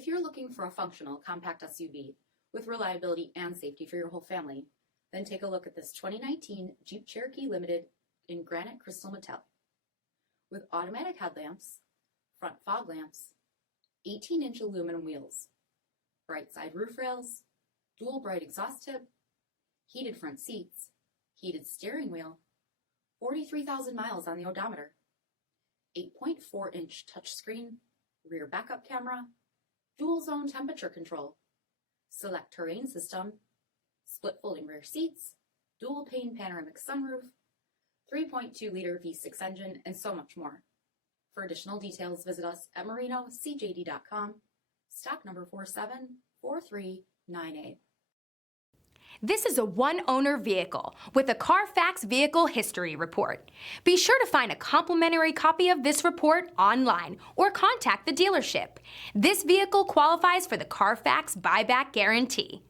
If you're looking for a functional compact SUV with reliability and safety for your whole family, then take a look at this 2019 Jeep Cherokee Limited in granite crystal metallic. With automatic headlamps, front fog lamps, 18-inch aluminum wheels, bright side roof rails, dual bright exhaust tip, heated front seats, heated steering wheel, 43,000 miles on the odometer, 8.4-inch touchscreen, rear backup camera, dual zone temperature control, select terrain system, split folding rear seats, dual pane panoramic sunroof, 3.2-liter V6 engine, and so much more. For additional details, visit us at marinocjd.com, stock number 474398. This is a one-owner vehicle with a CARFAX Vehicle History Report. Be sure to find a complimentary copy of this report online or contact the dealership. This vehicle qualifies for the CARFAX Buyback Guarantee.